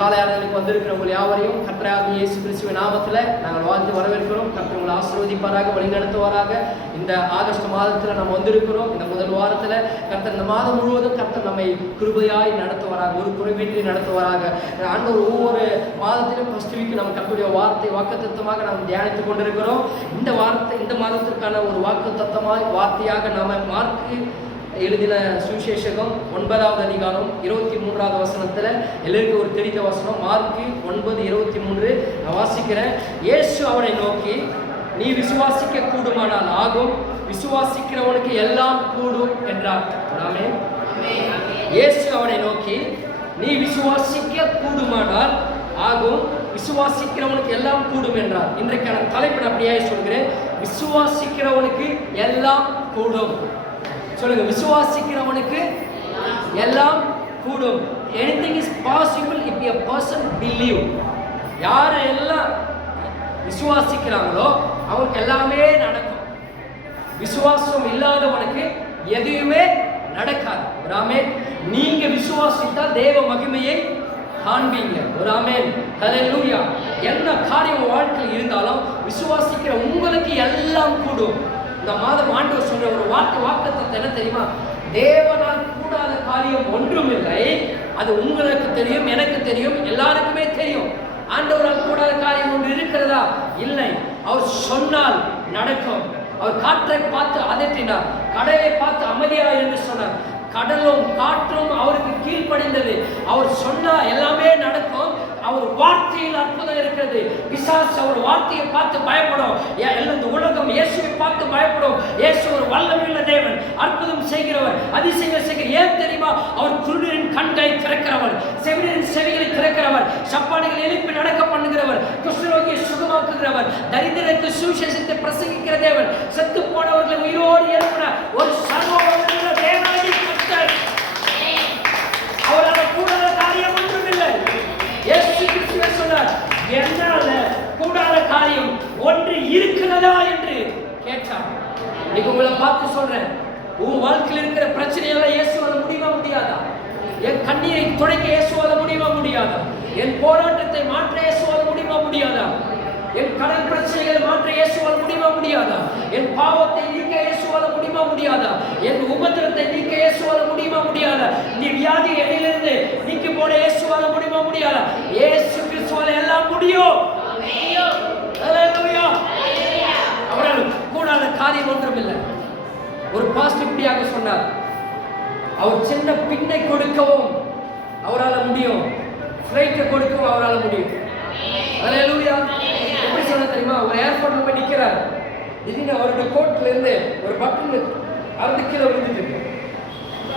காலை ஆராதனைக்கு வந்திருக்கிற உங்கள் யாவரையும் கர்த்தராக இயேசு கிறிஸ்துவ நாமத்தில் நாங்கள் வாழ்த்து வரவேற்கிறோம். கற்று உங்களை ஆசீர்வதிப்பாராக வழிநடத்துவாராக. இந்த ஆகஸ்ட் மாதத்தில் நம்ம வந்திருக்கிறோம். இந்த முதல் வாரத்தில் கர்த்தர் இந்த மாதம் முழுவதும் கர்த்தர் நம்மை கிருபையாய் நடத்துவாராக ஒரு குறைவின்றி நடத்துவாராக. ஆண்டவர் ஒவ்வொரு மாதத்திலும் ஃபர்ஸ்ட் வீக் நம்ம கத்துடைய வார்த்தை வாக்குத்தமாக நாம் தியானித்துக் கொண்டிருக்கிறோம். இந்த வார்த்தை இந்த மாதத்திற்கான ஒரு வாக்குத்தத்தமாய் வார்த்தையாக நாம் மார்க்கு எழுதின சுவிசேஷகம் ஒன்பதாவது அதிகாரம் இருபத்தி மூன்றாவது வசனத்தில் எல்லாருக்கும் ஒரு தெரிந்த வசனம். மார்க்கு ஒன்பது இருபத்தி மூன்று. நான் வாசிக்கிறேன். இயேசு அவனை நோக்கி நீ விசுவாசிக்க கூடுமானால் ஆகும். விசுவாசிக்கிறவனுக்கு எல்லாம் கூடும் என்றார். ஆமே இயேசு அவனை நோக்கி நீ விசுவாசிக்க கூடுமானால் ஆகும். விசுவாசிக்கிறவனுக்கு எல்லாம் கூடும் என்றார். இன்றைக்கான தலைப்பு நான் அப்படியே சொல்கிறேன். விசுவாசிக்கிறவனுக்கு எல்லாம் கூடும். சொல்லுங்க விசுவாசிக்கிறவனுக்கு எல்லாம் கூடும். எனிதிங் இஸ் பாசிபிள் இப் எ பர்சன் பிலீவ் யார் எல்லாம் விசுவாசிக்கிறாங்களோ அவனுக்கு எல்லாமே நடக்கும். விசுவாசம் இல்லாதவனுக்கு எதுவுமே நடக்காது. ஒரு ஆமென். நீங்க விசுவாசித்தால் தேவ மகிமையை காண்பீங்க. ஒரு ஆமென். ஹalleluya என்ன காரியம் வாழ்க்கையில் இருந்தாலும் விசுவாசிக்கிற உங்களுக்கு எல்லாம் கூடும். இந்த மாதம் ஆண்டவர் சொல்ற ஒரு வாக்கு வாக்கத்தை என்ன தெரியுமா? தேவனால் கூடாத காரியம் ஒன்றும் இல்லை. அது உங்களுக்கு தெரியும் எனக்கு தெரியும் எல்லாருக்குமே தெரியும். ஆண்டவரால் கூடாத காரியம் ஒன்று இருக்கிறதா? இல்லை. அவர் சொன்னால் நடக்கும். அவர் காற்றை பார்த்து அதட்டினார். கடலை பார்த்து அமைதியா என்று சொன்னார். கடலும் காற்றும் அவருக்கு கீழ்ப்படைந்தது. அவர் சொன்னா எல்லாமே நடக்கும். அவர் வார்த்தையில் அற்புதம் இருக்கிறது. பிசாஸ் அவர் வார்த்தையை பார்த்து பயப்படும். எல்லாம் இந்த உலகம் இயேசுவை பார்த்து பயப்படும். இயேசு ஒரு வல்லமையுள்ள தேவன் அற்புதம் செய்கிறவர் அதிசயம் செய்கிற ஏன் தெரியுமா? அவர் குருடரின் கண்களை திறக்கிறவர் செவிலின் செவிகளை திறக்கிறவர் சப்பாடுகள் எழுப்பி நடக்க பண்ணுகிறவர் குஷ்ணரோகியை சுகமாக்குகிறவர் தரித்திரத்தை சுவிசேஷத்தை பிரசங்கிக்கிற தேவன் செத்து போனவர்களை உயிரோடு ஏற்பட ஒரு சர்வ தேவனாகி கர்த்தர் அவரால் கூடாத காரியம் ஒன்றுமில்லை இயேசு கிறிஸ்துவே சொன்னார் என்னால கூடாத காரியம் ஒன்று இருக்கிறதா என்று கேட்டார். இன்னைக்கு உங்களை பார்த்து சொல்றேன் உன் வாழ்க்கையில் இருக்கிற பிரச்சனையெல்லாம் இயேசுவால முடியுமா முடியாதா? என் கண்ணீரை துடைக்க இயேசுவால முடியுமா முடியாதா? என் போராட்டத்தை மாற்ற இயேசுவால முடியுமா முடியாதா? என் கடன் பிரச்சனைகளை மாற்ற இயேசுவால முடியுமா முடியாதா? என் பாவத்தை நீக்க இயேசுவால முடியுமா முடியாதா? என் உபத்திரத்தை நீக்க இயேசுவால முடியுமா முடியாதா? நீ வியாதி இடையிலிருந்து நீக்கி போட இயேசு முடியுமா முடியாதா இயேசு கிறிஸ்துவால எல்லாம் முடியும் Hallelujah. அவரால் கூடாத காரியம் ஒன்றுமில்லை ஒரு பாஸ்ட் இப்படியாக சொன்னார் அவர் சின்ன பின்னை கொடுக்கவும் அவரால் முடியும். ஃப்ளைட்டை கொடுக்கவும் அவரால் முடியும். ஹalleluya எப்படி சொன்ன தெரியுமா? ஒரு ஏர்போர்ட்டில் போய் நிற்கிறார் திடீர்னு அவருடைய கோட்டில் இருந்து ஒரு பட்டன் அறுபது கீழே விழுந்துட்டு இருக்கு.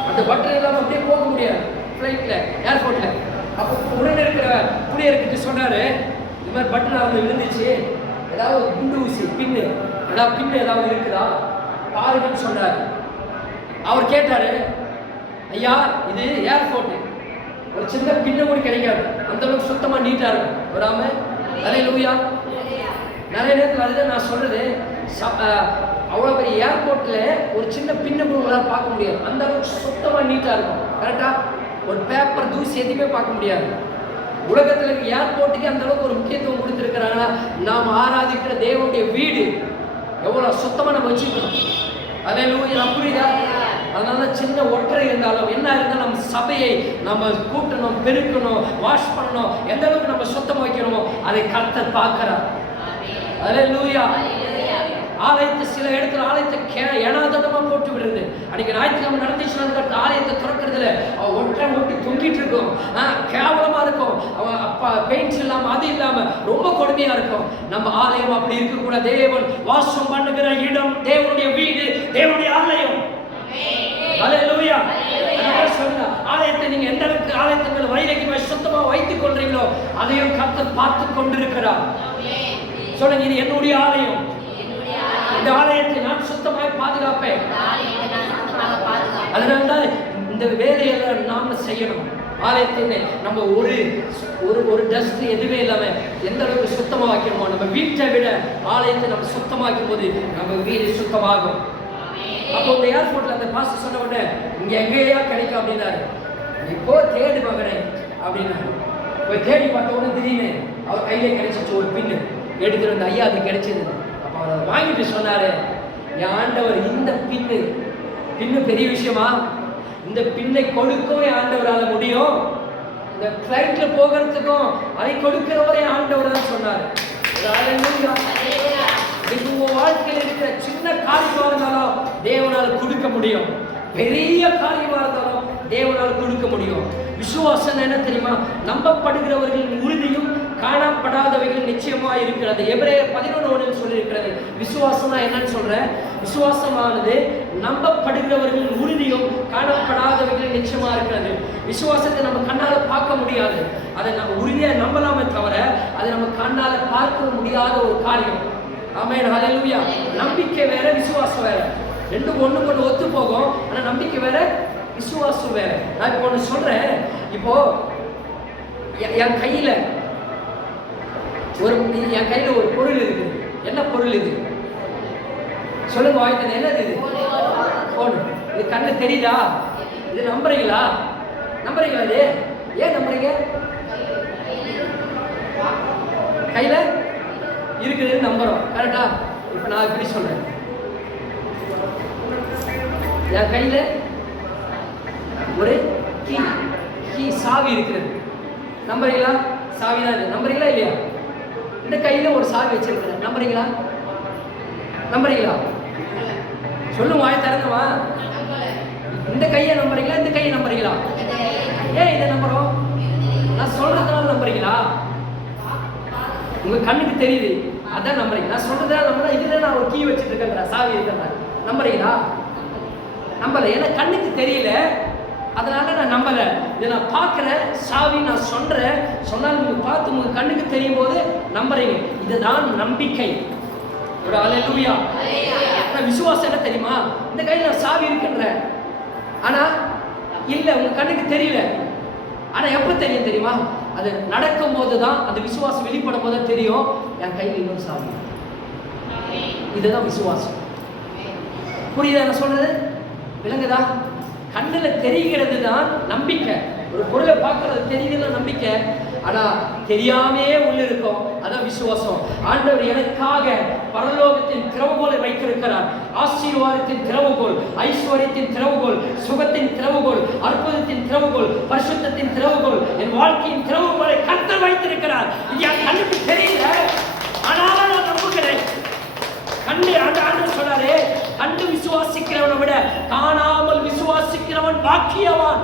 அந்த பட்டன் இல்லாமல் அப்படியே போக முடியாது ஃப்ளைட்டில் ஏர்போர்ட்டில் அப்போ உடனே இருக்கிற குடியரசுக்கு சொன்னார் இது மாதிரி பட்டன் அவங்க விழுந்துச்சு ஏதாவது குண்டு ஊசி பின்னு. ஏதாவது பின்னு ஏதாவது இருக்குதா? பாருங்கன்னு சொன்னார். அவர் கேட்டார் ஐயா இது ஏர்போர்ட் ஒரு சின்ன பின்ன கூட கிடைக்காது. அந்த அளவுக்கு சுத்தமாக நீட்டாக இருக்கும். வராமல் அதே லூயா நிறைய நேரத்தில் அதுதான் நான் சொல்கிறது ச- அவ்வளோ பெரிய ஏர்போர்ட்டில் ஒரு சின்ன பின்ன கூட உங்களால் பார்க்க முடியாது. அந்த அளவுக்கு சுத்தமாக நீட்டாக இருக்கும். கரெக்டாக ஒரு பேப்பர் தூசி எதுவுமே பார்க்க முடியாது. உலகத்தில் இருக்க ஏர்போர்ட்டுக்கு அந்த அளவுக்கு ஒரு முக்கியத்துவம் கொடுத்துருக்கிறாங்கன்னா நாம் ஆராதிக்கிற தேவனுடைய வீடு. எவ்வளோ சுத்தமாக நம்ம வச்சுக்கணும். அதே லூயா புரியுதா? அதனால சின்ன ஒற்றை இருந்தாலும் என்ன இருந்தாலும் நம்ம சபையை நம்ம கூட்டணும் பெருக்கணும் வாஷ் பண்ணணும். எந்த அளவுக்கு நம்ம சுத்தம் வைக்கணுமோ அதை கர்த்தர் பார்க்கிறார். அதே லூயா ஆலயத்தை சில இடத்துல ஆலயத்தை கே ஏனாதனமா போட்டு விடுறது. அன்னைக்கு ஞாயிற்றுக்கிழமை நடந்துச்சுன்னா அந்த ஆலயத்தை திறக்கிறதுல அவ ஒற்றை ஒட்டி தொங்கிட்டு இருக்கும். ஆ, இருக்கும். அவ அப்பா பெயிண்ட்ஸ் இல்லாமல் அது இல்லாமல் ரொம்ப கொடுமையாக இருக்கும். நம்ம ஆலயம் அப்படி இருக்கக்கூடாது தேவன் வாசம் பண்ணுகிற இடம் தேவனுடைய வீடு தேவனுடைய ஆலயம். ஹalleluya ஆலயத்தை நீங்க எந்த அளவுக்கு ஆலயத்தை மேல வைரக்கியமாய் சுத்தமா வைத்துக் கொள்றீங்களோ அதையும் கர்த்தர் பார்த்து கொண்டிருக்கிறார். சொல்லுங்க இது என்னுடைய ஆலயம். இந்த ஆலயத்தை நான் சுத்தமாய் பாதுகாப்பேன். அதனால தான் இந்த வேலையெல்லாம் நாம செய்யணும். ஆலயத்தின் நம்ம ஒரு ஒரு ஒரு டஸ்ட் எதுவுமே இல்லாம எந்த அளவுக்கு சுத்தமாக வைக்கணுமோ நம்ம வீட்டை விட ஆலயத்தை நம்ம சுத்தமாக்கும் போது நம்ம வீடு சுத்தமாகும். அப்போ இந்த ஏர்போர்ட்ல அந்த பாஸ்டர் சொன்ன உடனே இங்க எங்கேயா கிடைக்கும்? அப்படின்னாரு. இப்போ தேடி தேடு மகனே அப்படின்னாரு. போய் தேடி பார்த்த உடனே திடீர்னு அவர் கையில கிடைச்சிச்சு ஒரு பின்னு. எடுத்துட்டு வந்து ஐயா அது கிடைச்சது. அவர் அதை வாங்கிட்டு சொன்னாரு. என் ஆண்டவர் இந்த பின்னு பின்னு பெரிய விஷயமா? இந்த பின்னை கொடுக்கவும் என் ஆண்டவரால் முடியும். இந்த ஃப்ளைட்டில் போகிறதுக்கும் அதை கொடுக்கிறவரே ஆண்டவர் தான் சொன்னார் இது உங்க வாழ்க்கையில் இருக்கிற சின்ன காரியமாக இருந்தாலும் தேவனால் கொடுக்க முடியும். பெரிய காரியமாக இருந்தாலும் தேவனால் கொடுக்க முடியும். விசுவாசம் என்ன தெரியுமா? நம்பப்படுகிறவர்களின் உறுதியும் காணப்படாதவைகள் நிச்சயமா இருக்கிறது. எவரே பதினொன்று ஒன்றில் சொல்லியிருக்கிறது. விசுவாசம்னா என்னன்னு சொல்றேன் விசுவாசமானது நம்பப்படுகிறவர்களின் உறுதியும் காணப்படாதவைகள் நிச்சயமா இருக்கிறது. விசுவாசத்தை நம்ம கண்ணால பார்க்க முடியாது. அதை நம்ம உறுதியா நம்பலாமே தவிர அதை நம்ம கண்ணால பார்க்க முடியாத ஒரு காரியம். ஆமையன் ஹalleluya. நம்பிக்கை வேற விசுவாசம் வேற. ரெண்டும் ஒன்று கொண்டு ஒத்து போகும் ஆனால் நம்பிக்கை வேற விசுவாசம் வேற. நான் இப்போ ஒன்று சொல்கிறேன் இப்போ என் கையில் ஒரு என் கையில் ஒரு பொருள் இருக்கு என்ன பொருள் இது? சொல்லுங்க வாய்த்தது என்னது இது? ஃபோன் இது கண்ணு தெரியுதா? இது நம்புறீங்களா? நம்புறீங்களா இது? ஏன் நம்புறீங்க? கையில் இருக்குதுன்னு நம்புறோம். கரெக்டா இப்போ நான் இப்படி சொல்றேன். என் கையில் ஒரு கீ கீ சாவி இருக்கிறது. நம்புறீங்களா? சாவி தான் இது. நம்புறீங்களா இல்லையா? இந்த கையில் ஒரு சாவி வச்சிருக்கிறேன். நம்புறீங்களா? நம்புறீங்களா? சொல்லுங்க வாய் திறந்துமா இந்த கையை நம்புறீங்களா? இந்த கையை நம்புறீங்களா? ஏன் இதை நம்புறோம்? நான் சொல்றதுனால நம்புறீங்களா? உங்க கண்ணுக்கு தெரியுது. அதான் நம்புறீங்க. நான் சொல்றதுனால நம்புறேன். இதுல நான் ஒரு கீ வச்சுட்டு இருக்கேன். சாவி இருக்கேன் நம்புறீங்களா? நம்பல. ஏன்னா கண்ணுக்கு தெரியல. அதனால நான் நம்பல. இதை நான் பார்க்குறேன் சாவி நான் சொல்றேன் சொன்னால் நீங்க பார்த்து உங்க கண்ணுக்கு தெரியும் போது நம்புறீங்க. இதுதான் நம்பிக்கை. ஒரு அலையா ஆனா விசுவாசம் என்ன தெரியுமா? இந்த கையில் நான் சாவி இருக்குன்றேன் ஆனா இல்ல உங்க கண்ணுக்கு தெரியல. ஆனா எப்போ தெரியும் தெரியுமா? அது நடக்கும் போது தான் அந்த விசுவாசம் வெளிப்படும் போது தெரியும். என் கையில் இன்னொரு சாவி. இதுதான் விசுவாசம். புரியுதா நான் சொல்றது? விளங்குதா? கண்ணில் தெரிகிறது தான் நம்பிக்கை. ஒரு பொருளை பார்க்கறது தெரியுதுன்னா நம்பிக்கை. ஆனா தெரியாமே உள்ள இருக்கும் அதான் விசுவாசம். ஆண்டவர் எனக்காக பரலோகத்தின் திறவுகோலை வைத்திருக்கிறார். ஆசீர்வாதத்தின் திறவுகோல் ஐஸ்வர்யத்தின் திறவுகோல் சுகத்தின் திறவுகோல் அற்புதத்தின் திறவுகோல் பரிசுத்தத்தின் திறவுகோல் என் வாழ்க்கையின் திறவுகோலை கர்த்தர் வைத்திருக்கிறார். இது என் கண்ணுக்கு தெரியல. ஆனால் கண்டு ஆண்டு ஆண்டு சொன்னாரே கண்டு விசுவாசிக்கிறவனை விட காணாமல் விசுவாசிக்கிறவன் பாக்கியவான்.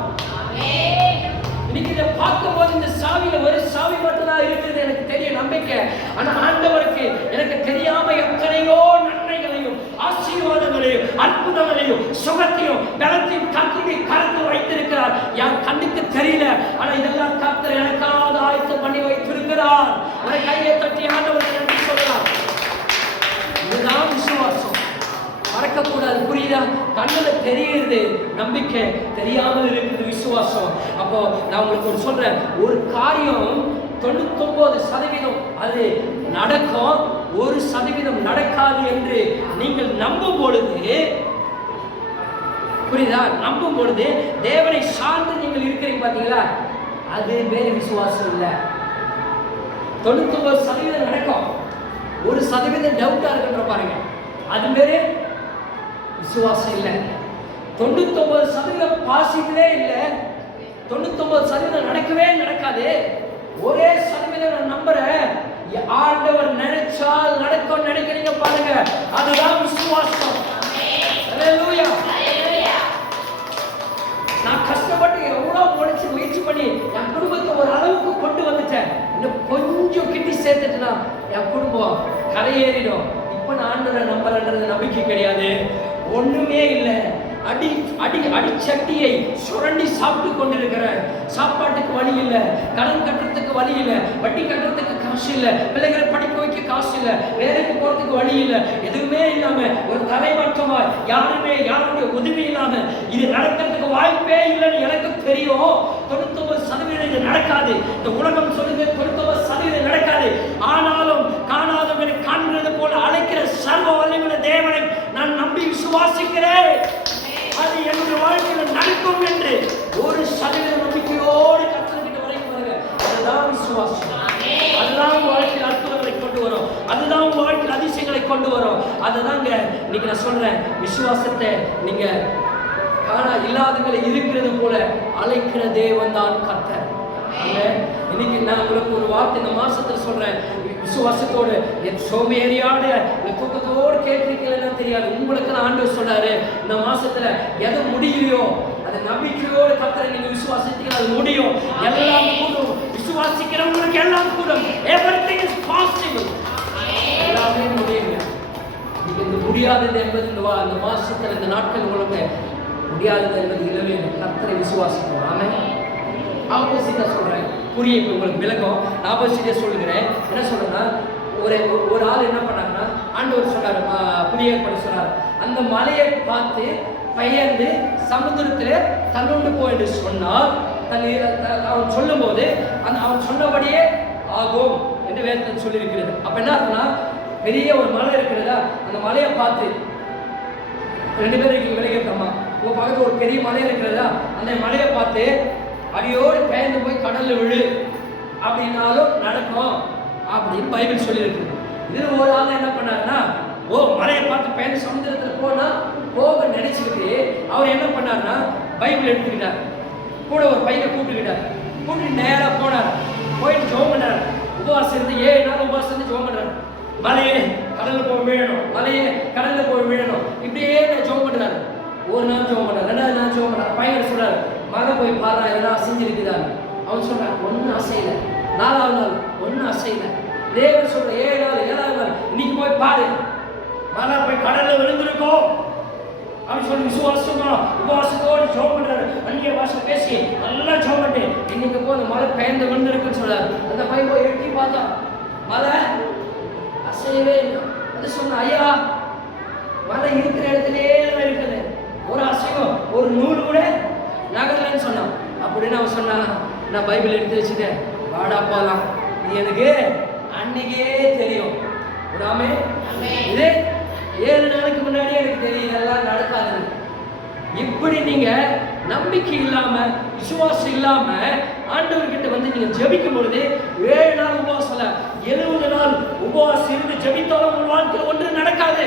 இன்னைக்கு இதை பார்க்கும்போது இந்த சாவியில ஒரு சாவி மட்டும்தான் இருக்குது எனக்கு தெரிய நம்பிக்கை. ஆனா ஆண்டவருக்கு எனக்கு தெரியாம எத்தனையோ நன்மைகள் ஆசீர்வாதங்களையும் அற்புதங்களையும் சுகத்தையும் பலத்தையும் கத்தினை கலந்து வைத்திருக்கிறார் என் கண்ணுக்கு தெரியல ஆனா இதெல்லாம் கத்தர் எனக்காக ஆயத்தம் பண்ணி வைத்திருக்கிறார் ஒரு கையை தட்டி ஆண்டவருக்கு நன்றி சொல்லலாம் இதுதான் விசுவாசம் மறக்கக்கூடாது கண்ணில் தெரியுது நம்பிக்கை தெரியாமல் இருக்குது விசுவாசம். அப்போ நான் உங்களுக்கு ஒரு சொல்றேன். ஒரு காரியம் தொண்ணூத்தொன்பது சதவீதம் அது நடக்கும். ஒரு சதவீதம் நடக்காது என்று நீங்கள் நம்பும் பொழுது புரியுதா? நம்பும் பொழுது தேவனை சார்ந்து நீங்கள் இருக்கிறீங்க பார்த்தீங்களா அது வேறு விசுவாசம் இல்லை. தொண்ணூத்தொன்பது சதவீதம் நடக்கும். ஒரு சதவீதம் டவுட்டாக இருக்குன்ற பாருங்க. அது பேரு விசுவாசம் இல்லை. தொண்ணூத்தொம்பது சதவீதம் பாசிபிளே இல்லை. தொண்ணூத்தொம்பது சதவீதம் நடக்கவே நடக்காது. ஒரே சதவீதம் நான் நம்புறேன். ஆண்டவர் நினைச்சால் நடக்கும் நினைக்கிறீங்க பாருங்க. அதுதான் விசுவாசம். நான் கஷ்டப்பட்டு எவ்வளோ உழைச்சி முயற்சி பண்ணி என் குடும்பத்தை ஒரு அளவுக்கு கொண்டு வந்துட்டேன். இன்னும் கொஞ்சம் கிட்டி சேர்த்துட்டுனா என் குடும்பம் கரையேறிடும். இப்போ நான் ஆண்டரை நம்புறேன்றது நம்பிக்கை கிடையாது. ஒண்ணுமே இல்லை. அடி அடி அடிச்சட்டியை சுரண்டி சாப்பிட்டு கொண்டிருக்கிற சாப்பாட்டுக்கு வழி இல்லை. கடன் கட்டுறதுக்கு வழி இல்லை. வட்டி கட்டுறதுக்கு காசு இல்லை. பிள்ளைகளை படிக்க வைக்க காசு இல்லை. வேலைக்கு போறதுக்கு வழி இல்லை. எதுவுமே இல்லாம ஒரு தலைமட்டமா யாருமே யாருடைய உதவி இல்லாம இது நடக்கிறதுக்கு வாய்ப்பே இல்லைன்னு எனக்கு தெரியும். தொண்ணூத்தொன்பது சதவீதம் இது நடக்காது. இந்த உலகம் சொல்லுது தொண்ணூத்தொன்பது சதவீதம் நடக்காது. ஆனாலும் காணாதவனை காண்கிறது போல அழைக்கிற சர்வ வல்லமின தேவனை விசுவாசிக்கிறேன். அது என்னுடைய வாழ்க்கையில் நடக்கும் என்று ஒரு சதவீத நம்பிக்கையோடு கத்தர்கிட்ட வரைக்கும் பாருங்க அதுதான் விசுவாசம். அதுதான் வாழ்க்கையில் அற்புதங்களை கொண்டு வரும். அதுதான் வாழ்க்கையில் அதிசயங்களை கொண்டு வரும். அதுதாங்க இன்னைக்கு நான் சொல்றேன் விசுவாசத்தை நீங்க ஆனால் இல்லாதவங்களை இருக்கிறது போல அழைக்கிற தேவன் தான் கர்த்தர். இன்னைக்கு நான் உங்களுக்கு ஒரு வார்த்தை இந்த மாசத்துல சொல்றேன். விசுவாசத்தோடு என் சோமேறியாட இந்த தூக்கத்தோடு கேட்டிருக்கீங்களா தெரியாது. உங்களுக்கு நான் ஆண்டவர் சொல்றாரு. இந்த மாசத்துல எது முடியலையோ அதை நம்பிக்கையோடு கத்துற நீங்க விசுவாசித்தீங்கன்னா அது முடியும். எல்லாம் கூடும். விசுவாசிக்கிறவங்களுக்கு எல்லாம் கூடும். எவ்ரிதிங் இஸ் பாசிபிள் எல்லாமே முடியுங்க இன்னைக்கு இந்த முடியாதது என்பது இந்த வா- இந்த மாசத்துல இந்த நாட்கள் உங்களுக்கு முடியாதது என்பது இல்லவே கத்தரை விசுவாசிக்கும் ஆமே ஆப்போசிட்டா சொல்றேன். புரிய இப்போ உங்களுக்கு விளக்கம். ஆப்போசிட்டா சொல்லுகிறேன். என்ன சொல்கிறேன்னா ஒரு ஒரு ஆள் என்ன பண்ணாங்கன்னா ஆண்டவர் சொன்னார் புதிய ஏற்பாடு சொன்னார். அந்த மலையை பார்த்து பெயர்ந்து சமுத்திரத்தில் தள்ளுண்டு போ என்று சொன்னால் தன் அவன் சொல்லும்போது அந்த அவன் சொன்னபடியே ஆகும் என்று வேதத்தில் சொல்லியிருக்கிறது. அப்போ என்ன ஆகுதுன்னா பெரிய ஒரு மலை இருக்கிறதா? அந்த மலையை பார்த்து ரெண்டு பேரும் இருக்கீங்க விளையாட்டம்மா பக்கத்தில் ஒரு பெரிய மலை இருக்கிறதா? அந்த மலையை பார்த்து அடியோடு பெயர்ந்து போய் கடல்ல விழு. அப்படின்னாலும் நடக்கும். அப்படின்னு பைபிள் சொல்லியிருக்கு. இதுல ஒரு ஆள் என்ன பண்ணாருன்னா ஓ மலையை பார்த்து பெயர்ந்து சமுதிரத்தில் போனா போக நினைச்சுக்கிட்டு அவர் என்ன பண்ணாருன்னா பைபிள் எடுத்துக்கிட்டார். கூட ஒரு பையனை கூப்பிட்டுக்கிட்டார். கூப்பிட்டு நேராக போனார். போயிட்டு ஜோம் பண்ணார் உபவாசம் இருந்து ஏழு நாள் உபவாசம் இருந்து ஜோம் பண்ணார் மலையே கடல்ல போய் விழணும். மலையே கடல்ல போய் விழணும். இப்படியே நான் ஜோம் பண்ணுறாரு ஒரு நாள் ஜோம் பண்ணார் ரெண்டாவது நாள் ஜோம் பண்ணார் பையன் சொல்றாரு மலை போய் பாரு எதனா அசைஞ்சிருக்குதான்னு அவன் சொல்றான் ஒன்றும் அசையல. நாலாவது நாள் ஒன்றும் அசையல. தேவர் சொல்ற ஏழு நாள் ஏழாவது நாள் இன்னைக்கு போய் பாரு மலை போய் கடல்ல விழுந்திருக்கோம் அப்படின்னு சொல்லி விசுவாசமா உபவாசத்தோடு ஜோம் பண்றாரு. அந்நிய பாஷை பேசி நல்லா ஜோம் பண்ணி இன்னைக்கு போய் அந்த மலை பயந்து விழுந்திருக்குன்னு சொல்றாரு. அந்த பையன் போய் எட்டி பார்த்தான் மலை அசையவே இல்லை. அது சொன்ன ஐயா மலை இருக்கிற இடத்துலயே இருக்குது ஒரு அசைவம் ஒரு நூல் கூட நகரலன்னு சொன்னான். அப்படின்னு அவன் சொன்னான். நான் பைபிள் எடுத்து வச்சுட்டேன். வாடா போலாம். இது எனக்கு அன்னைக்கே தெரியும். விடாமே? இது ஏழு நாளைக்கு முன்னாடியே எனக்கு தெரியும். இதெல்லாம் நடக்காது இப்படி நீங்க நம்பிக்கை இல்லாம விசுவாசம் இல்லாம ஆண்டவர்கிட்ட வந்து நீங்க ஜெபிக்கும் பொழுது ஏழு நாள் உபவாசம் எழுபது நாள் உபவாசம் இருந்து ஜெபித்தாலும் வாழ்க்கையில் ஒன்று நடக்காது.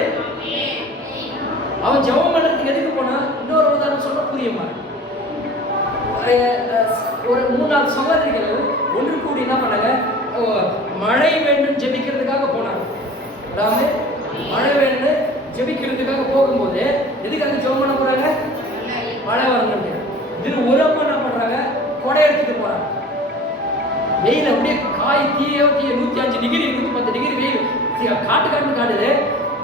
அவன் ஜெபம் பண்றதுக்கு எதுக்கு போனா இன்னொரு உதாரணம் சொல்ல புரியுமா ஒரு மூணு நாலு சகோதரிகள் ஒன்று கூடி என்ன பண்ணாங்க? மழை வேண்டும் ஜெபிக்கிறதுக்காக போனாங்க. அதாவது மழை வேண்டும் ஜெபிக்கிறதுக்காக போகும்போது எதுக்காக ஜெபம் பண்ண போறாங்க? மழை வரணும் இது ஒரு அம்மா என்ன பண்றாங்க? கொடை எடுத்துட்டு போறாங்க. வெயில் அப்படியே காய் தீயோ தீய நூத்தி அஞ்சு டிகிரி நூத்தி பத்து டிகிரி வெயில். காட்டு காட்டு காட்டுது.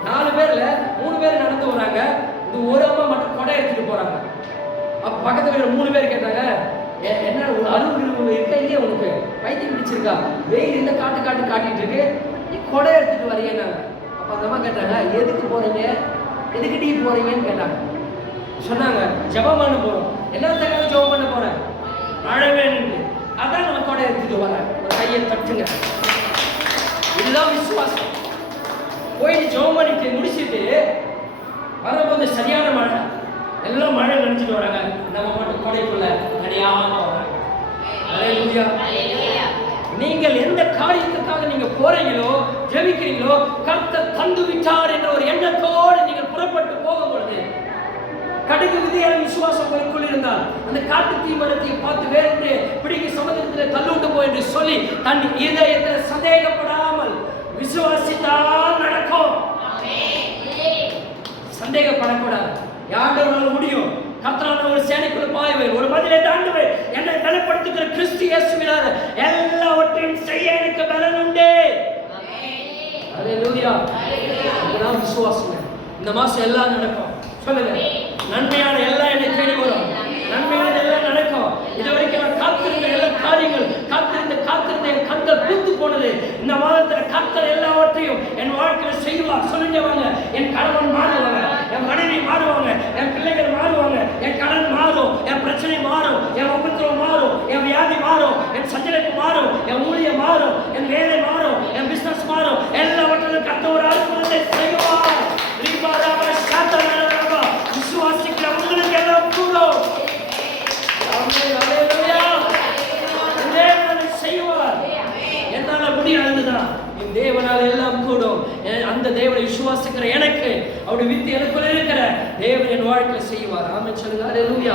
நாலு பேர்ல மூணு பேர் நடந்து வராங்க. இந்த ஒரு அம்மா மட்டும் கொடை எடுத்துட்டு போறாங்க. அப்ப பக்கத்துல வீட்டில் மூணு பேர் கேட்டாங்க என்ன ஒரு அருள் இருக்கா இல்லையா உனக்கு பைத்தியம் பிடிச்சிருக்கா? வெயில் இந்த காட்டு காட்டு காட்டிட்டு இருக்கு. நீ கொடை எடுத்துட்டு வரீங்கன்னாங்க அப்போ அந்த அம்மா கேட்டாங்க எதுக்கு போறீங்க? எதுக்கு டீ போறீங்கன்னு கேட்டாங்க. சொன்னாங்க ஜெபம் பண்ண போறோம். என்னத்துக்காக ஜெபம் பண்ண போறேன் மழை வேணும்னு அதான் நம்ம கொடை எடுத்துட்டு வரேன் ஒரு கையை தட்டுங்க. இதுதான் விசுவாசம். போயிட்டு ஜெபம் பண்ணிட்டு முடிச்சிட்டு வரும்போது சரியான மழை. எல்லாம் மழை நினைச்சிட்டு வராங்க. நம்ம மட்டும் கொடைக்குள்ள நடியாம வராங்க. நீங்கள் எந்த காரியத்துக்காக நீங்க போறீங்களோ ஜெபிக்கிறீங்களோ கர்த்தர் தந்து விட்டார் என்ற ஒரு எண்ணத்தோடு நீங்கள் புறப்பட்டு போகும் பொழுது கடுகு விதியான விசுவாசம் உங்களுக்குள் இருந்தால் அந்த காட்டு தீ மரத்தை பார்த்து வேறு பிடிக்க சமுதிரத்தில் தள்ளுண்டு போ என்று சொல்லி தன் இதயத்தில் சந்தேகப்படாமல் விசுவாசித்தால் நடக்கும். சந்தேகப்படக்கூடாது. யாருனால முடியும். கர்த்தரான ஒரு சேனைக்குள்ள பாய்வேன் ஒரு மதிலை தாண்டுவேன் என்னை பலப்படுத்துகிற கிறிஸ்து இயேசுவினால எல்லாவற்றையும் செய்ய எனக்கு பலன் உண்டு. விசுவாசம் இந்த மாசம் எல்லாம் நடக்கும். சொல்லுங்க. நன்மையான எல்லாம் என்னை தேடி வரும் நன்மையான எல்லாம் நடக்கும் இது வரைக்கும் நான் காத்திருந்த எல்லா காரியங்கள் காத்திருந்த காத்திருந்த என் கண்கள் பூத்து போனது இந்த மாதத்துல கர்த்தர் எல்லாவற்றையும் என் வாழ்க்கையில செய்வார் சொல்லுங்க வாங்க என் கணவன் மாறுவாங்க என் மனைவி மாறுவாங்க என் பிள்ளைகள் மாறுவாங்க என் கடன் மாறும் என் பிரச்சனை மாறும் என் உபத்திரம் மாறும் என் வியாதி மாறும் என் சஞ்சரிப்பு மாறும் என் ஊழியம் மாறும் என் வேலை மாறும் என் பிசினஸ் மாறும் எல்லாவற்றிலும் கத்த ஒரு அற்புதத்தை செய்வார் ரீபாராபா சாத்தனாரபா விசுவாசிக்கிற உங்களுக்கு எல்லாம் கூடும் ஆமென், அல்லேலூயா. தேவன் அதை செய்வார் தேவனால் எல்லாம் கூடும் எ- அந்த தேவனை விசுவாசிக்கிற எனக்கு அவருடைய வித்து எனக்குள்ள இருக்கிற தேவன் என் வாழ்க்கையில செய்வார். ஆமென் சொல்லுங்க. அல்லேலூயா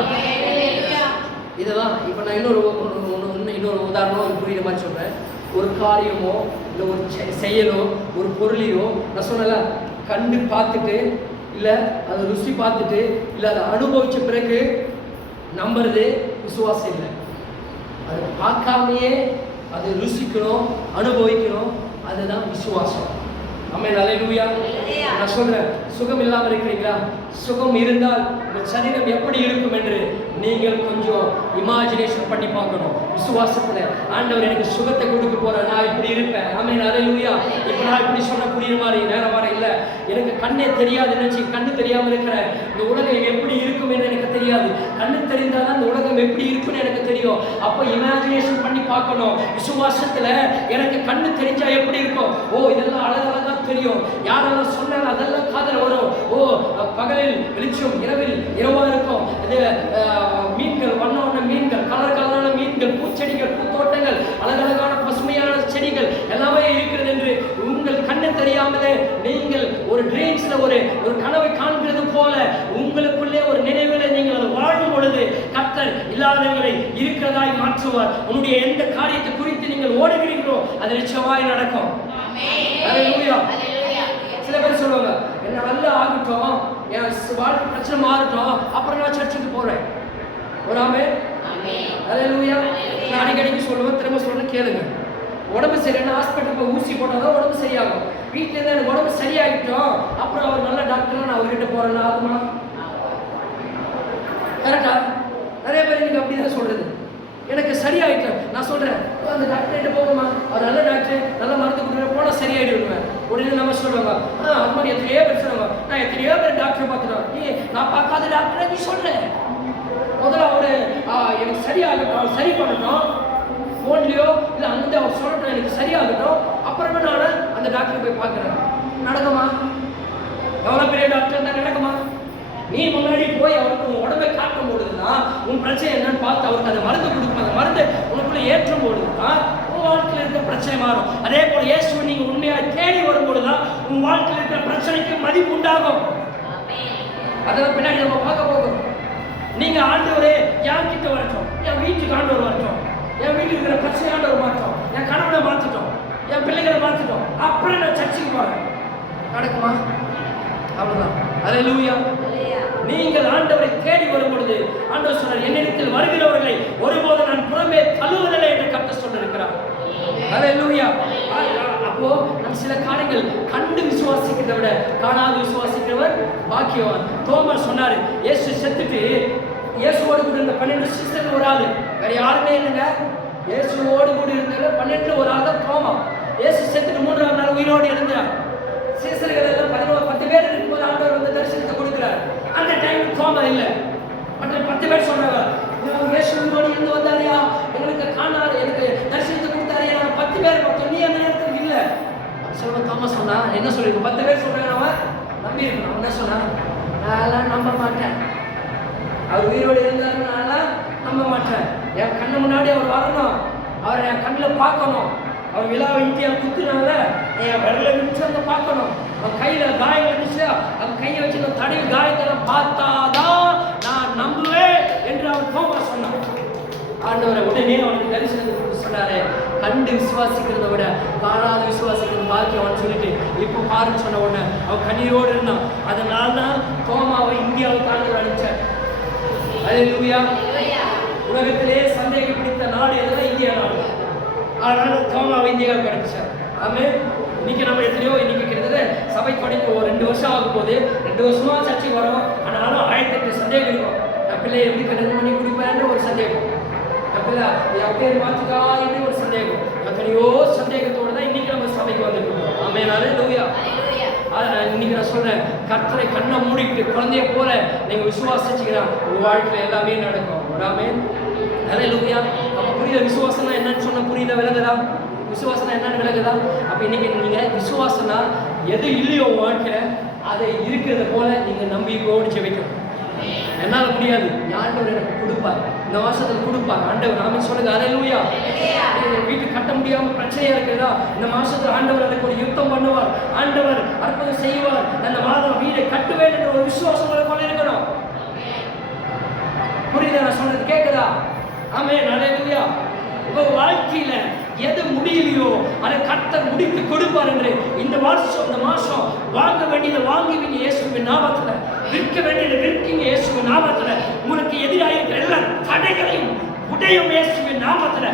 இதெல்லாம் இப்போ நான் இன்னொரு இன்னும் இன்னொரு உதாரணம் ஒரு புரியுற மாதிரி சொல்கிறேன் ஒரு காரியமோ இல்லை ஒரு செயலோ ஒரு பொருளையோ நான் சொன்னல கண்டு பார்த்துட்டு இல்லை அதை ருசி பார்த்துட்டு இல்லை அதை அனுபவிச்ச பிறகு நம்புறது விசுவாசம் இல்லை. அதை பார்க்காமையே அதை ருசிக்கணும் அனுபவிக்கணும் அதுதான் விசுவாசம். அம்மே நல்ல நான் சொல்றேன் சுகம் இல்லாம இருக்கிறீங்களா? சுகம் இருந்தால் உங்கள் சரீரம் எப்படி இருக்கும் என்று நீங்கள் கொஞ்சம் இமேஜினேஷன் பண்ணி பார்க்கணும். விசுவாசத்துல. ஆண்டவர் எனக்கு சுகத்தை கொடுக்க போறேன் நான் இப்படி இருப்பேன். ஆமே நல்ல இப்போ நான் இப்படி சொன்ன புரியுற மாதிரி நேரம் வர இல்லை. எனக்கு கண்ணே தெரியாது நினைச்சு கண்ணு தெரியாம இருக்கிறேன் இந்த உலகம் எப்படி இருக்கும்னு எனக்கு தெரியாது. கண்ணு தெரிந்தாதான் இந்த உலகம் எப்படி இருக்குன்னு எனக்கு தெரியும். அப்போ இமேஜினேஷன் பண்ணி பார்க்கணும். விசுவாசத்துல எனக்கு கண்ணு தெரிஞ்சா எப்படி இருக்கும்? ஓ இதெல்லாம் அழகழகா தெரியும். யாரெல்லாம் சொன்னாலும் அதெல்லாம் காதல் வரும். ஓ பகலில் வெளிச்சம் இரவில் இரவா இருக்கும். இது மீன்கள் வண்ண வண்ண மீன்கள் கலர் கலரான மீன்கள் பூச்செடிகள் பூத்தோட்டங்கள் அழகழகான பசுமையான செடிகள் எல்லாமே இருக்கிறது என்று உங்கள் கண்ணு தெரியாமலே நீங்கள் ஒரு ட்ரீம்ஸ்ல ஒரு ஒரு கனவை காண்கிறது போல உங்களுக்குள்ளே ஒரு நினைவில் நீங்கள் அதை வாழும் பொழுது கர்த்தர் இல்லாதவர்களை இருக்கிறதாய் மாற்றுவார். உன்னுடைய எந்த காரியத்தை குறித்து நீங்கள் ஓடுகிறீர்களோ அது நிச்சயமாய் நடக்கும். சில பேர் சொல்லுவாங்க என்ன நல்ல ஆகட்டும். என் வாழ்க்கை பிரச்சனை மாறட்டும். அப்புறம் நான் சர்ச்சுக்கு போறேன். வராமே அலையலூயா நான் அடிக்கடிக்கு சொல்லுவேன் திரும்ப சொல்றேன் கேளுங்க. உடம்பு சரியான ஹாஸ்பிட்டல் போய் ஊசி போட்டால் தான் உடம்பு சரியாகும். வீட்டில் இருந்து எனக்கு உடம்பு சரியாகிட்டோம் அப்புறம் அவர் நல்ல டாக்டர் நான் அவர்கிட்ட போறேன்னா ஆகுமா? கரெக்டா நிறைய பேர் எனக்கு அப்படி தான் சொல்றது. எனக்கு சரியாயிட்டேன். நான் சொல்றேன் "ஓ, அந்த டாக்டர் கிட்ட போகுமா அவர் நல்ல டாக்டர் நல்ல மருந்து கொடுக்குற போனால் சரியாயிடுவேன் உடனே நம்ம சொல்லுவாங்க ஆ அது மாதிரி எத்தனையோ பேர் சொல்லுவாங்க நான் எத்தனையோ பேர் டாக்டர் பார்த்துட்டோம் நீ நான் பார்க்காத டாக்டரை நீ சொல்றேன் முதல்ல அவரு ஆ, எனக்கு நான் சரி பண்ணட்டும். ஃபோன்லேயோ இல்லை அந்த அவர் சொல்லட்டும் எனக்கு சரியாகட்டும். அப்புறமே நான் அந்த டாக்டரை போய் பார்க்குறேன். நடக்குமா? எவ்வளோ பெரிய டாக்டர் தான் நடக்குமா? நீ முன்னாடி போய் அவருக்கு உன் உடம்பை காட்டும் பொழுதுதான் உன் பிரச்சனை என்னன்னு பார்த்து அவருக்கு அந்த மருந்து கொடுக்கும் அந்த மருந்து உனக்குள்ள ஏற்றும் பொழுதுதான் உன் வாழ்க்கையில் இருக்கிற பிரச்சனை மாறும். அதே போல இயேசுவை நீங்கள் உண்மையாக தேடி வரும்பொழுதுதான் உன் வாழ்க்கையில் இருக்கிற பிரச்சனைக்கு மதிப்பு உண்டாகும். அதெல்லாம் பின்னாடி நம்ம பார்க்க போகும் நீங்க ஆண்டவரே என் கிட்ட வரட்டும்? என் வீட்டுக்கு ஆண்டவர் வரட்டும். என் வீட்டுக்கு இருக்கிற பிரச்சனை ஆண்டவர் மாற்றோம் என் கணவனை மாற்றிட்டோம். என் பிள்ளைகளை மாற்றிட்டோம். அப்புறம் நான் சர்ச்சுக்கு போறேன். நடக்குமா? அவ்வளவுதான். அல்லேலூயா நீங்கள் ஆண்டவரை தேடி வரும் பொழுது ஆண்டவர் சொன்னார் என்னிடத்தில் வருகிறவர்களை ஒருபோதும் நான் புறமே தள்ளுவதில்லை என்று கத்த சொல்லிருக்கிறார் அப்போ நம்ம சில காரியங்கள் கண்டு விசுவாசிக்கிறத விட காணாது விசுவாசிக்கிறவர் பாக்கியவான். தோமர் சொன்னாரு இயேசு செத்துட்டு இயேசுவோடு கூட இருந்த பன்னெண்டு சிஸ்டர் ஒரு ஆளு. வேற யாருமே இல்லைங்க. இயேசுவோடு கூட இருந்த பன்னெண்டு ஒரு ஆள் தான் தோமா இயேசு செத்துட்டு மூன்றாவது நாள் உயிரோடு எழுந்தார். சீசர்கள் எல்லாம் பதினோரு பத்து பேர் இருக்கும்போது ஆண்டவர் வந்து தரிசனத்தை கொடுக்குறார். அந்த டைம் தோமா இல்லை. மற்ற பத்து பேர் சொல்றாங்க "ஐயோ, இயேசு உயிரோடு இருந்து வந்தாரியா? எங்களுக்கு காணாரு எனக்கு தரிசனத்தை கொடுத்தாரியா? பத்து பேர் பார்த்தோம் நீ அந்த நேரத்தில் இல்லை சொல்ல தோமா சொன்னா. என்ன சொல்லியிருக்கோம் பத்து பேர் சொல்றாங்க அவன் நம்பி இருக்கணும் என்ன சொன்னான் நான் நம்ப மாட்டேன். அவர் உயிரோடு இருந்தாரு நான்லாம் நம்ப மாட்டேன். என் கண்ணு முன்னாடி அவர் வரணும். அவரை என் கண்ணில் பார்க்கணும். அவர் விழாவை இந்தியா குத்துனால என் விரல விட்டு அந்த பார்க்கணும். அவன் கையில் காயம் இருந்துச்சு அவன் கையை வச்சு அந்த தடவி காயத்தை பார்த்தாதான் நான் நம்புவேன் என்று அவன் கோபம் சொன்னான். ஆண்டவரை உடனே அவனுக்கு தரிசனம் சொன்னாரு. கண்டு விசுவாசிக்கிறத விட காணாத விசுவாசிக்கிறது பாக்கியம் அவன் சொல்லிட்டு இப்போ பாருன்னு சொன்ன உடனே அவன் கண்ணீரோடு இருந்தான். அதனால தான் கோமாவை இந்தியாவுக்கு ஆண்டவர் அனுப்பிச்சார் அல்லேலூயா. உலகத்திலே சந்தேகம் பிடித்த நாடு எதுனா இந்தியா நாடு அதனால கோமாவை இந்தியாவுக்கு அனுப்பிச்சார் ஆமே இன்னைக்கு நம்ம எத்தனையோ இன்னைக்கு கிட்டத்தட்ட சபை தொடங்கி ஒரு ரெண்டு வருஷம் ஆகும் போது ரெண்டு வருஷமா சர்ச்சைக்கு வரும். ஆனாலும் ஆயிரத்தி எட்டு சந்தேகம் இருக்கும். என் பிள்ளை எப்படி கல்யாணம் பண்ணி கொடுப்பேன்ற ஒரு சந்தேகம். என் பிள்ளை என் பேர் மாத்துக்கா இப்படி சந்தேகம். எத்தனையோ சந்தேகத்தோட தான் இன்னைக்கு நம்ம சபைக்கு வந்துருக்கோம். ஆமே நாளே லூயா இன்னைக்கு நான் சொல்றேன் கர்த்தரை கண்ணை மூடிட்டு குழந்தைய போல நீங்க விசுவாசிச்சீங்கன்னா உங்க வாழ்க்கையில எல்லாமே நடக்கும். வராமே அதே லூயா அப்ப புரியுத? விசுவாசம்னா என்னன்னு சொன்ன புரியுத? விலகுதா விசுவாசம்னா என்னன்னு விலகுதா அப்ப இன்னைக்கு நீங்க விசுவாசம்னா எது இல்லையோ உங்க வாழ்க்கையில அதை இருக்கிறத போல நீங்க நம்பிக்கையோடு ஜெபிக்கணும். என்னால முடியாது. ஆண்டவர் எனக்கு கொடுப்பார். இந்த மாசத்துல கொடுப்பார் ஆண்டவர் ஆமென் சொல்லுங்க அலையிலூயா வீட்டு கட்ட முடியாம பிரச்சனையா இருக்குதா? இந்த மாசத்துல ஆண்டவர் எனக்கு ஒரு யுத்தம் பண்ணுவார். ஆண்டவர் அற்புதம் செய்வார். அந்த மாதம் வீடை கட்டுவேன் என்ற ஒரு விசுவாசம் உங்களுக்குள்ள இருக்கணும். புரியுதா? நான் சொன்னது கேக்குதா? ஆமே அலையிலூயா உங்க வாழ்க்கையில எது முடியலையோ அதை கர்த்தர் முடித்து கொடுப்பார் என்று இந்த வருஷம் இந்த மாசம் வாங்க வேண்டியதை வாங்குவீங்க இயேசுவின் நாமத்துல. விற்க வேண்டியது விற்கீங்க இயேசுவின் நாமத்துல. உங்களுக்கு எதிராக இருக்கிற எல்லா தடைகளையும் உடையும் இயேசுவின் நாமத்துல.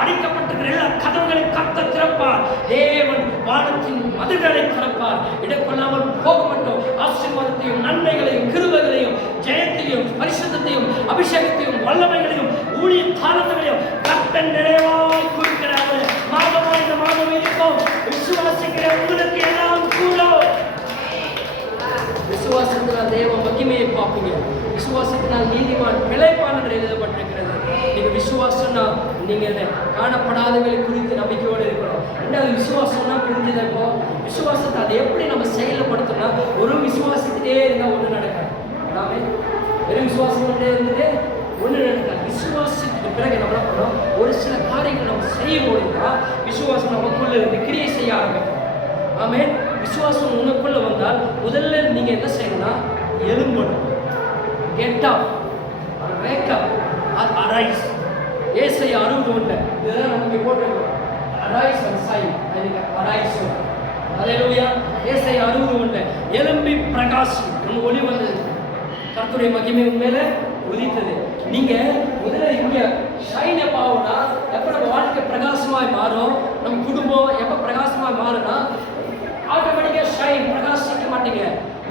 அடைக்கப்பட்டிருக்கிற எல்லா கதவுகளை கத்த திறப்பார். தேவன் வானத்தின் மதுகளை திறப்பார். இடக்கொள்ளாமல் போக மாட்டோம் ஆசீர்வாதத்தையும் நன்மைகளையும் கிருபைகளையும் ஜெயத்தையும் பரிசுத்தையும் அபிஷேகத்தையும் வல்லமைகளையும் ஊழிய தாளங்களையும் கர்த்தன் நிறைவாய் விசுவாசத்தினால் தேவ மகிமையை பார்ப்பீங்க. விசுவாசத்தினால் நீதிமான் பிழைப்பான் என்று எழுதப்பட்டிருக்கிறது. நீங்க விசுவாசம்னா நீங்க காணப்படாதவர்களை குறித்து நம்பிக்கையோடு இருக்கணும். ரெண்டாவது விசுவாசம்னா புரிஞ்சுதான் இப்போ? விசுவாசத்தை அதை எப்படி நம்ம செயல்படுத்தணும்னா ஒரு விசுவாசத்திலே இருந்தால் ஒண்ணு நடக்காது. எல்லாமே வெறும் விசுவாசம் இருந்துட்டு ஒன்று நடக்காது. விசுவாசத்துக்கு பிறகு நம்ம என்ன பண்ணோம் ஒரு சில காரியங்கள் நம்ம செய்யும் போது தான் விசுவாசம் நமக்குள்ள இருந்து கிரியை செய்ய ஆரம்பிக்கும். ஆமே விசுவாசம் உனக்குள்ள வந்தால் முதல்ல நீங்க என்ன செய்யணும்னா எழும்பணும் get up wake up or arise ஏசை அறுபது ஒன்று இதுதான் நமக்கு போட்டிருக்கோம். Arise and shine arise hallelujah ஏசை அறுபது ஒன்று எலும்பி பிரகாஷ் நம்ம ஒளி வந்தது. கர்த்தருடைய மகிமை உண்மையில உதித்தது. நீங்க முதல்ல இங்க ஷைன் எப்ப ஆகும்னா எப்ப நம்ம வாழ்க்கை பிரகாசமாய் மாறும்? நம்ம குடும்பம் எப்ப பிரகாசமாய் மாறும்னா ஆட்டோமேட்டிக்கா ஷைன் பிரகாசிக்க மாட்டீங்க.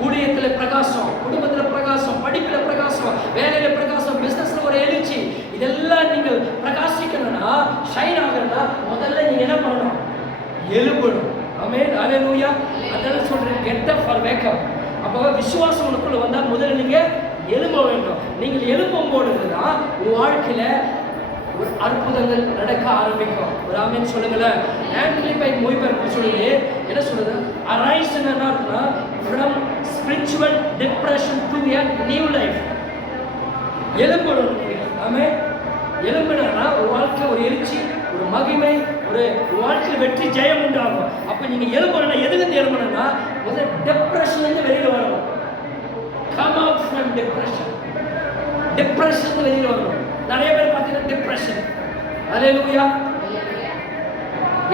ஊழியத்துல பிரகாசம் குடும்பத்துல பிரகாசம் படிப்புல பிரகாசம் வேலையில பிரகாசம் பிசினஸ்ல ஒரு எழுச்சி. இதெல்லாம் நீங்கள் பிரகாசிக்கணும்னா ஷைன் ஆகணும்னா முதல்ல நீ என்ன பண்ணணும்? எழும்பணும். அமேன் அலையலூயா அதனால சொல்றேன் கெட் அப் ஃபார் மேக்கப் அப்போ விசுவாசம் உனக்குள்ள வந்தால் முதல்ல நீங்க எழும்ப வேண்டும். நீங்கள் எழும்பும் போது தான் உன் வாழ்க்கையில ஒரு அற்புதங்கள் நடக்க ஆரம்பிக்கும். ஒரு ஆமீன் சொல்லுங்களேன் ஆம்பிளிஃபை மொழிபெயர்ப்பு சொல்லுது என்ன சொல்லுது அரைஸ் என்ன இருக்குன்னா from spiritual depression to a new life எழும்பணும் ஆமே எலும்பினா ஒரு வாழ்க்கை ஒரு எழுச்சி ஒரு மகிமை ஒரு வாழ்க்கையில் வெற்றி ஜெயம் உண்டாகும். அப்போ நீங்கள் எழும்பணும்னா எதுலேருந்து எலும்பணும்னா முதல்ல டிப்ரெஷன்லேருந்து வெளியில் வரணும். Come out from depression depression வெளியில் வரணும். நிறைய பேர் பார்த்தீங்கன்னா டிப்ரெஷன் அலையலூயா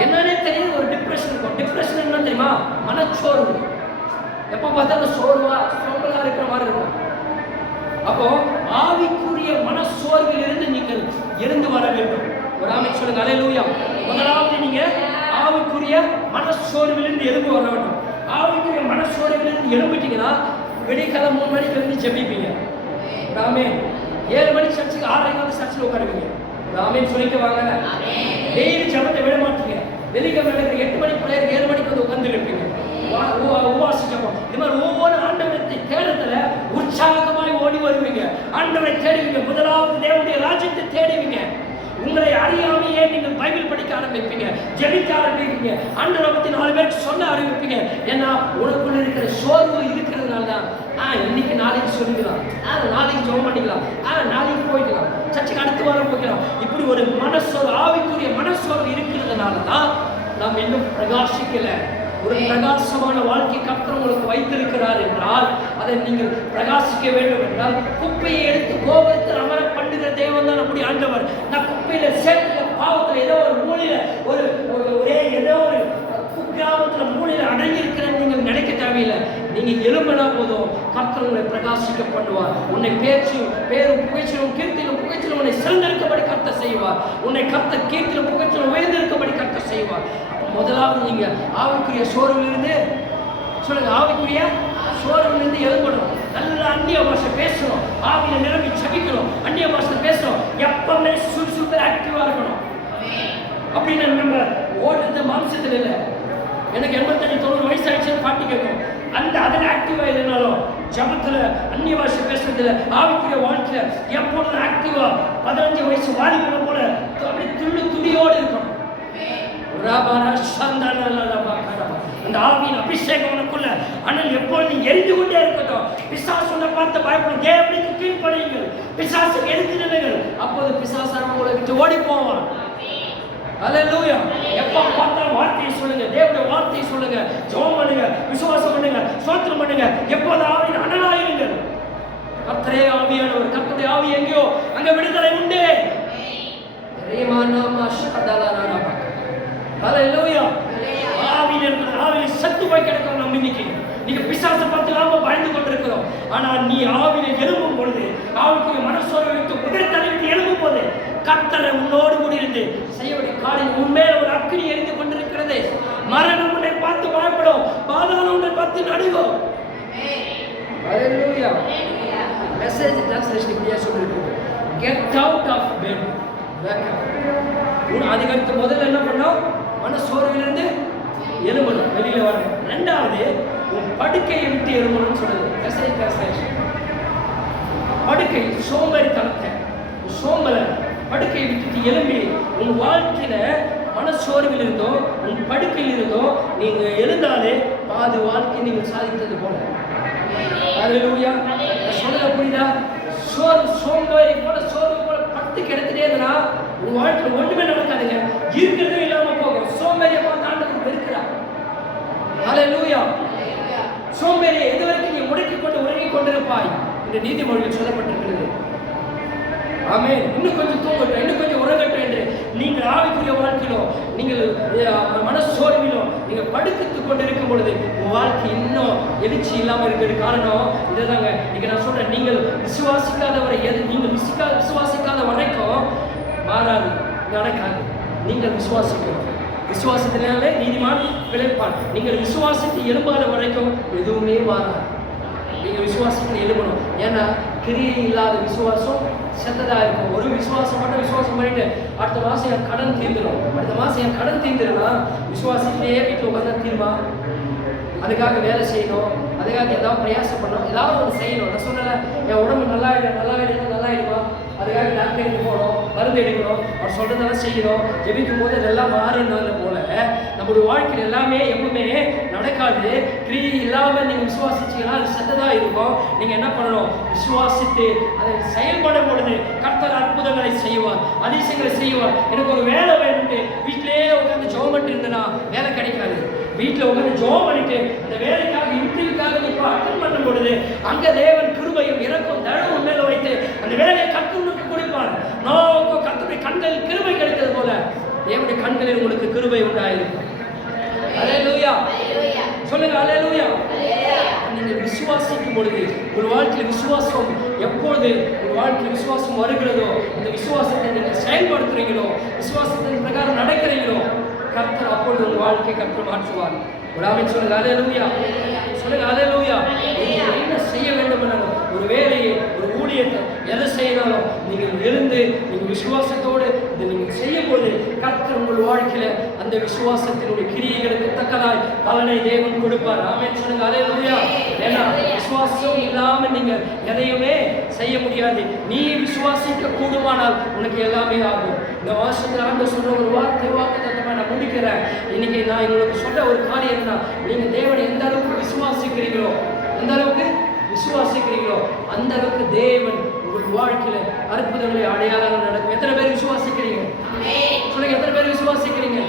என்னன்னே தெரியுது ஒரு டிப்ரெஷன் இருக்கும். டிப்ரெஷன் என்ன தெரியுமா? மனச்சோர்வு. எப்போ பார்த்தாலும் சோர்வா சோம்பலா இருக்கிற மாதிரி இருக்கும். அப்போ ஆவிக்குரிய மனசோர்வில் இருந்து நீங்கள் எழுந்து வர வேண்டும். ஒரு ஆமை சொல்லுங்க. அலையலூயா முதலாவது நீங்க ஆவிக்குரிய மனசோர்வில் இருந்து எழுந்து வர வேண்டும். ஆவிக்குரிய மனசோர்வில் இருந்து எழும்பிட்டீங்கன்னா வெடிக்காலம் மூணு மணிக்கு இருந்து ஜெபிப்பீங்க. ராமே ஏழு மணி சர்ச்சுக்கு ஆறரை வந்து சர்ச்சில் உட்காருவீங்க. ராமேன்னு சொல்லிக்க வாங்க. டெய்லி ஜபத்தை விட மாட்டீங்க வெள்ளிக்கிழமை எட்டு மணி பிள்ளையர் ஏழு மணிக்கு வந்து உட்கார்ந்து இருப்பீங்க உபவாச ஜபம். இது மாதிரி ஒவ்வொரு ஆண்டவரத்தை தேடுறதுல உற்சாகமாய் ஓடி வருவீங்க. ஆண்டவரை தேடுவீங்க. முதலாவது தேவனுடைய ராஜ்யத்தை தேடுவீங்க. உங்களை அறியாமையே நீங்கள் பைபிள் படிக்க ஆரம்பிப்பீங்க. ஜெபிக்க ஆரம்பிப்பீங்க. பத்தி நாலு பேருக்கு சொல்ல ஆரம்பிப்பீங்க. ஏன்னா உனக்குள்ள இருக்கிற சோர்வு இருக்கிறதுனால தான் ஆ இன்னைக்கு நாளைக்கு சொல்லிக்கலாம் ஆ நாளைக்கு ஜோம் பண்ணிக்கலாம். ஆ நாளைக்கு போய்க்கலாம். சர்ச்சைக்கு அடுத்த வாரம் போய்க்கலாம். இப்படி ஒரு மனசோர்வு ஆவிக்குரிய மனசோர்வு இருக்கிறதுனால தான் நாம் இன்னும் பிரகாசிக்கல. ஒரு பிரகாசமான வாழ்க்கை கர்த்தர் உங்களுக்கு வைத்திருக்கிறார் என்றால் அதை நீங்கள் பிரகாசிக்க வேண்டும் என்றால் குப்பையை எடுத்து கோபத்தில் அமர பண்ணுகிற தேவன் தான் நம்முடைய ஆண்டவர். நான் குப்பையில சேர்க்கிற பாவத்தில் ஏதோ ஒரு மூலையில ஒரு ஒரே ஏதோ ஒரு குக்கிராமத்தில் மூலையில் அடங்கி இருக்கிறேன்னு நீங்கள் நினைக்க தேவையில்லை. நீங்கள் எழும்பினா போதும். கர்த்தர் உங்களை பிரகாசிக்க பண்ணுவார் உன்னை பேச்சும் பேரும் புகைச்சிலும் கீர்த்திலும் புகைச்சிலும் உன்னை சிறந்திருக்கபடி கர்த்த செய்வார். உன்னை கர்த்த கீர்த்திலும் புகைச்சிலும் உயர்ந்திருக்கபடி கர்த்த செய்வார். முதலாவது நீங்கள் ஆவிக்குரிய சோர்விலிருந்து சொல்லுங்க ஆவிக்குரிய சோர்விலிருந்து எழும்பணும். நல்ல அந்நிய பாஷை பேசணும். ஆவியில நிரம்பி சபிக்கணும் அந்நிய பாஷை பேசணும். எப்பவுமே சுறுசுறுப்பு ஆக்டிவாக இருக்கணும். அப்படின்னு நம்ம ஓடுறது மாம்சத்தில் இல்லை. எனக்கு எண்பத்தஞ்சு தொண்ணூறு வயசு ஆயிடுச்சுன்னு பாட்டி கேட்கும் அந்த அதில் ஆக்டிவாக இல்லைனாலும் ஜபத்தில் அந்நிய பாஷை பேசுறதுல ஆவிக்குரிய வாழ்க்கையில் எப்பொழுது ஆக்டிவா பதினஞ்சு வயசு வாலிபனை போல அப்படி துள்ளு துடியோடு இருக்கணும். அந்த ஆவியின் அபிஷேகம் உனக்குள்ள. ஆனால் எப்பொழுதும் எரிந்து கொண்டே இருக்கட்டும். பிசாசு உன்னை பார்த்து பயப்படும். தேவனுக்கு கீழ்ப்படையுங்கள். பிசாசுக்கு எரிந்து நிலைகள் அப்போது பிசாசான உங்களை விட்டு ஓடி போவான். அல்லேலூயா எப்ப பார்த்தா வார்த்தையை சொல்லுங்க. தேவனுடைய வார்த்தையை சொல்லுங்க. ஜெபம் பண்ணுங்க. விசுவாசம் பண்ணுங்க. ஸ்தோத்திரம் பண்ணுங்க. எப்போது ஆவியின் அனலாயிருங்கள் கர்த்தரே ஆவியானவர் கர்த்தருடைய ஆவி எங்கேயோ? அங்க விடுதலை உண்டு. ரேமானாமா ஷகதலராரபா. அல்லேலூயா ஆவியில் இருக்கிற ஆவியில் சத்து போய் கிடக்கிறோம் நம்ம இன்னைக்கு. நீங்க பிசாசை பார்த்து நாம பயந்து கொண்டிருக்கிறோம். ஆனா நீ ஆவியில எழும்பும் பொழுது ஆவிக்கு மனசோர்வை விட்டு உடல் தலைவிட்டு கர்த்தரை உன்னோடு கூட இருந்து செய்யக்கூடிய காரியம் உண்மையில ஒரு அக்கினி எரிந்து கொண்டிருக்கிறது. மரணம் உன்னை பார்த்து பயப்படும். பாதாளம் உன்னை பார்த்து அல்லேலூயா மெசேஜ் டிரான்ஸ்லேஷன் இப்படியே சொல்லிருக்கு. கெட் அவுட் ஆஃப் பெட் அதுக்கடுத்து முதல்ல என்ன பண்ணோம் மனசோர்விலிருந்து எழும்பணும். வெளியில வரணும் ரெண்டாவது உன் படுக்கையை விட்டு எழும்பணும்னு சொல்லுது. மெசேஜ் டிரான்ஸ்லேஷன் படுக்கை சோம்பேறித்தனத்தை சோம்பலை படுக்கையை விட்டுட்டு எழும்பி உன் வாழ்க்கையில மனச்சோர்வில் இருந்தோ உன் படுக்கையில் இருந்தோ நீங்க எழுந்தாலே பாதி வாழ்க்கை நீங்க சாதித்தது போல. அல்லேலூயா சொல்லுங்க புரியுதா? சோறு சோம்பேறி போல சோறு போல பட்டு கிடத்துட்டே இருந்தா உன் வாழ்க்கையில் ஒண்ணுமே நடக்காதுங்க. இருக்கிறதும் இல்லாம போகும். சோம்பேறியை பார்த்து ஆண்டவர் வெறுக்கிறார். லூயா சோம்பேறி எது வரைக்கும் நீ முடக்கி கொண்டு உறங்கி கொண்டிருப்பாய் இந்த நீதிமொழியில் சொல்லப்பட்டிருக்கிறது. ஆமே இன்னும் கொஞ்சம் தூங்கட்டும் இன்னும் கொஞ்சம் உறங்கட்டும் என்று. நீங்கள் ஆவிக்குரிய வாழ்க்கையிலோ நீங்கள் அஹ், மனசோர்விலோ நீங்கள் கொண்டு இருக்கும் பொழுது உங்கள் வாழ்க்கை இன்னும் எழுச்சி இல்லாமல் இருக்கிறது. காரணம் இதை தாங்க இங்கே நான் சொல்கிறேன் நீங்கள் விசுவாசிக்காதவரை எது நீங்கள் விசிக்கா விசுவாசிக்காத வரைக்கும் மாறாது நடக்காது. நீங்கள் விசுவாசிக்கணும். விசுவாசத்தினாலே நீதிமான் பிழைப்பான். நீங்கள் விசுவாசித்து எழும்பாத வரைக்கும் எதுவுமே மாறாது. நீங்கள் விசுவாசத்தில் எழுப்பணும் ஏன்னா கிரியை இல்லாத விசுவாசம் செத்ததாக இருக்கும். ஒரு விசுவாசம் மட்டும் விசுவாசம் பண்ணிட்டு அடுத்த மாதம் என் கடன் தீர்ந்துடும் அடுத்த மாதம் என் கடன் தீர்ந்துடும்னா விசுவாசத்திலேயே வீட்டில் உட்காந்து தீர்மா? அதுக்காக வேலை செய்யணும். அதுக்காக ஏதாவது பிரயாசம் பண்ணணும். ஏதாவது ஒன்று செய்யணும். நான் சொன்னேன் என் உடம்பு நல்லா ஆயிடும் நல்லா ஆயிடும் நல்லா ஆயிடுமா? அதுக்காக டாக்டருக்கு போகணும் மருந்து எடுக்கணும் அவர் சொல்கிறதெல்லாம் செய்கிறோம். ஜெபிக்கும் போது இதெல்லாம் மாறினது போல நம்மளுடைய வாழ்க்கையில் எல்லாமே எப்பவுமே நடக்காது. கிரியை இல்லாமல் நீங்கள் விசுவாசிச்சீங்கன்னா அது செத்ததாக இருக்கும். நீங்கள் என்ன பண்ணணும்? விசுவாசித்து அதை செயல்படும் பொழுது கர்த்தர் அற்புதங்களை செய்வார் அதிசயங்களை செய்வார். எனக்கு ஒரு வேலை வேணும்ட்டு வீட்டிலேயே உட்காந்து ஜோம் பண்ணிட்டு இருந்தேன்னா வேலை கிடைக்காது. வீட்டில் உட்காந்து ஜோம் பண்ணிட்டு அந்த வேலைக்காக இன்டர்வியூக்காக நீ அட்டன் பண்ணும் பொழுது அங்கே தேவன் கிருபையும் இறக்கும் தழவும் மேலே வைத்து அந்த வேலையை கர்த்தனுக்கு நோக்கோ கத்துடைய கண்களில் கிருபை கிடைக்கிறது போல தேவனுடைய கண்களில் உங்களுக்கு கிருபை உண்டாயிருக்கும் அலையலூயா சொல்லுங்க அலையலூயா நீங்கள் விசுவாசிக்கும் பொழுது ஒரு வாழ்க்கையில் விசுவாசம் எப்பொழுது ஒரு வாழ்க்கையில் விசுவாசம் வருகிறதோ அந்த விசுவாசத்தை நீங்கள் செயல்படுத்துறீங்களோ விசுவாசத்தின் பிரகாரம் நடக்கிறீங்களோ கர்த்தர் அப்பொழுது உங்கள் வாழ்க்கை கர்த்தர் மாற்றுவார். ஒரு ஆமென் சொல்லுங்க அலையலூயா சொல்லுங்க அலையலூயா என்ன செய்ய வேண்டும் என ஒரு வேலையை ஒரு ஊழியத்தை எதை செய்யணும் நீங்கள் எழுந்து நீங்கள் விசுவாசத்தோடு இதை நீங்கள் செய்யும்போது கர்த்தர் உங்கள் வாழ்க்கையில அந்த விசுவாசத்தினுடைய கிரியைகளுக்கு தக்கதாய் பலனை தேவன் கொடுப்பார். ஆமே சொல்லுங்க. அல்லேலூயா ஏன்னா விசுவாசம் இல்லாம நீங்க எதையுமே செய்ய முடியாது. நீ விசுவாசிக்க கூடுமானால் உனக்கு எல்லாமே ஆகும். இந்த வாசத்தில் ஆண்டு சொல்ற ஒரு வார்த்தை வாக்கு தந்தமாக நான் முடிக்கிறேன். இன்னைக்கு நான் உங்களுக்கு சொல்ற ஒரு காரியம் தான் நீங்க தேவனை எந்த அளவுக்கு விசுவாசிக்கிறீங்களோ எந்த அளவுக்கு விசுவாசிக்கிறீங்களோ அந்த அளவுக்கு தேவன் உங்கள் வாழ்க்கையில அற்புதங்களை அடையாளங்கள் நடக்கும். எத்தனை பேர் விசுவாசிக்கிறீங்க? சொல்லுங்க எத்தனை பேர் விசுவாசிக்கிறீங்க?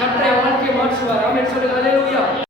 கற்றை வாழ்க்கையை மாற்றுவார். ஆமென். சொல்லுங்க அல்லேலூயா